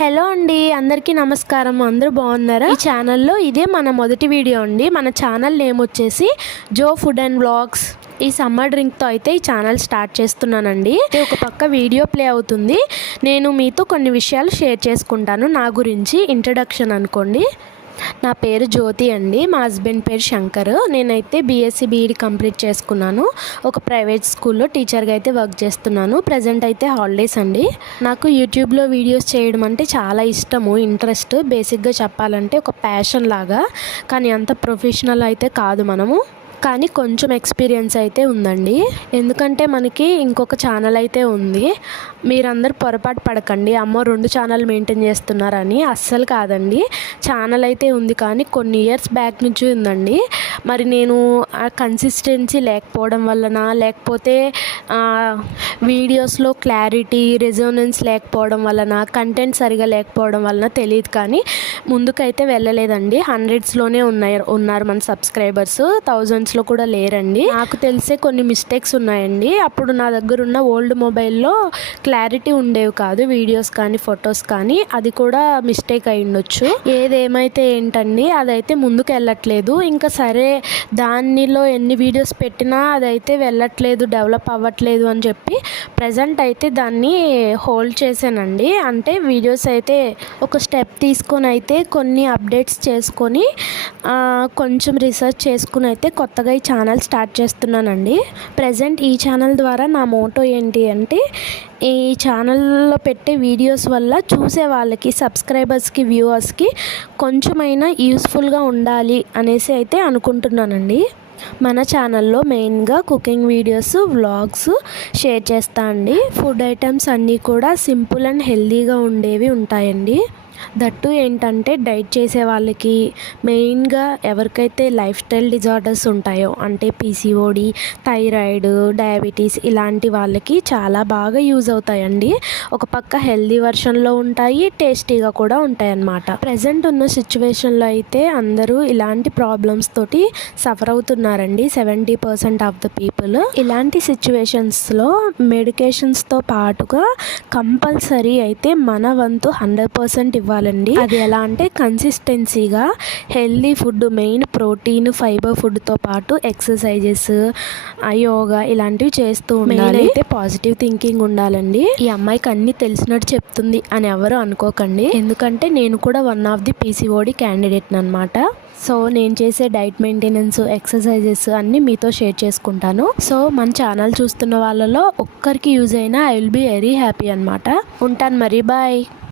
Hello అండి, అందరికీ నమస్కారం. అందరూ బాగున్నారా? ఈ ఛానల్లో ఇదే మన మొదటి వీడియో అండి. మన ఛానల్ నేమ్ వచ్చేసి జో ఫుడ్ అండ్ వ్లాగ్స్. ఈ సమ్మర్ డ్రింక్తో అయితే ఈ ఛానల్ స్టార్ట్ చేస్తున్నానండి. ఒక పక్క వీడియో ప్లే అవుతుంది, నేను మీతో కొన్ని విషయాలు షేర్ చేసుకుంటాను. నా గురించి ఇంట్రడక్షన్ అనుకోండి. నా పేరు జ్యోతి అండి, మా హస్బెండ్ పేరు శంకర్. నేనైతే బీఎస్సీ బీఈడి కంప్లీట్ చేసుకున్నాను. ఒక ప్రైవేట్ స్కూల్లో టీచర్గా అయితే వర్క్ చేస్తున్నాను. ప్రజెంట్ అయితే హాలిడేస్ అండి. నాకు యూట్యూబ్లో వీడియోస్ చేయడం అంటే చాలా ఇష్టము, ఇంట్రెస్ట్. బేసిక్గా చెప్పాలంటే ఒక ప్యాషన్ లాగా, కానీ అంత ప్రొఫెషనల్ అయితే కాదు మనము. కానీ కొంచెం ఎక్స్పీరియన్స్ అయితే ఉందండి. ఎందుకంటే మనకి ఇంకొక ఛానల్ అయితే ఉంది. మీరందరూ పొరపాటు పడకండి, అమ్మో 2 ఛానల్ మెయింటైన్ చేస్తున్నారని. అస్సలు కాదండి, ఛానల్ అయితే ఉంది కానీ కొన్ని ఇయర్స్ బ్యాక్ నుంచి ఉందండి. మరి నేను ఆ కన్సిస్టెన్సీ లేకపోవడం వలన, లేకపోతే వీడియోస్లో క్లారిటీ రెజోనెన్స్ లేకపోవడం వలన, కంటెంట్ సరిగా లేకపోవడం వలన తెలియదు, కానీ ముందుకైతే వెళ్ళలేదండి. 100స్లోనే ఉన్నారు మన సబ్స్క్రైబర్స్, 1000స్లో కూడా లేరండి. నాకు తెలిసే కొన్ని మిస్టేక్స్ ఉన్నాయండి. అప్పుడు నా దగ్గర ఉన్న ఓల్డ్ మొబైల్లో క్లారిటీ ఉండేవి కాదు, వీడియోస్ కానీ ఫొటోస్ కానీ. అది కూడా మిస్టేక్ అయి ఉండొచ్చు. ఏదేమైతే ఏంటండి, అదైతే ముందుకు వెళ్ళట్లేదు. ఇంకా సరే, దానిలో ఎన్ని వీడియోస్ పెట్టినా అదైతే వెళ్ళట్లేదు, డెవలప్ అవ్వట్లేదు అని చెప్పి ప్రజెంట్ అయితే దాన్ని హోల్డ్ చేశానండి. అంటే వీడియోస్ అయితే ఒక స్టెప్ తీసుకొని అయితే కొన్ని అప్డేట్స్ చేసుకొని కొంచెం రీసెర్చ్ చేసుకుని అయితే కొత్తగా ఈ ఛానల్ స్టార్ట్ చేస్తున్నానండి. ప్రజెంట్ ఈ ఛానల్ ద్వారా నా మోటో ఏంటి అంటే, ఈ ఛానల్లో పెట్టే వీడియోస్ వల్ల చూసే వాళ్ళకి, సబ్స్క్రైబర్స్కి, వ్యూవర్స్కి కొంచెమైనా యూస్ఫుల్గా ఉండాలి అనేసి అయితే అనుకుంటున్నానండి. మన ఛానల్లో మెయిన్గా కుకింగ్ వీడియోస్, వ్లాగ్స్ షేర్ చేస్తా అండి. ఫుడ్ ఐటమ్స్ అన్నీ కూడా సింపుల్ అండ్ హెల్తీగా ఉండేవి ఉంటాయండి. దట్టు ఏంటంటే డైట్ చేసే వాళ్ళకి, మెయిన్గా ఎవరికైతే లైఫ్ స్టైల్ డిజార్డర్స్ ఉంటాయో, అంటే పీసీఓడి, థైరాయిడ్, డయాబెటీస్ ఇలాంటి వాళ్ళకి చాలా బాగా యూజ్ అవుతాయండి. ఒక పక్క హెల్దీ వర్షన్లో ఉంటాయి, టేస్టీగా కూడా ఉంటాయి అన్నమాట. ప్రజెంట్ ఉన్న సిచ్యువేషన్లో అయితే అందరూ ఇలాంటి ప్రాబ్లమ్స్ తోటి సఫర్ అవుతున్నారండి, 70% ఆఫ్ ద పీపుల్. ఇలాంటి సిచ్యువేషన్స్లో మెడికేషన్స్తో పాటుగా కంపల్సరీ అయితే మన వంతు 100% ఇవ్వాలండి. అది ఎలా అంటే కన్సిస్టెన్సీగా healthy food, main protein, fibre ఫుడ్తో పాటు ఎక్సర్సైజెస్, యోగా ఇలాంటివి చేస్తూ ఉండాలి. అయితే పాజిటివ్ థింకింగ్ ఉండాలండి. ఈ అమ్మాయికి అన్నీ తెలిసినట్టు చెప్తుంది అని ఎవరు అనుకోకండి, ఎందుకంటే నేను కూడా one of the PCOD candidate అనమాట. సో నేను చేసే డైట్ మెయింటెనెన్స్, ఎక్సర్సైజెస్ అన్నీ మీతో షేర్ చేసుకుంటాను. సో మన ఛానల్ చూస్తున్న వాళ్ళలో ఒక్కరికి యూజ్ అయినా I will be very happy అనమాట. ఉంటాను మరి, బాయ్.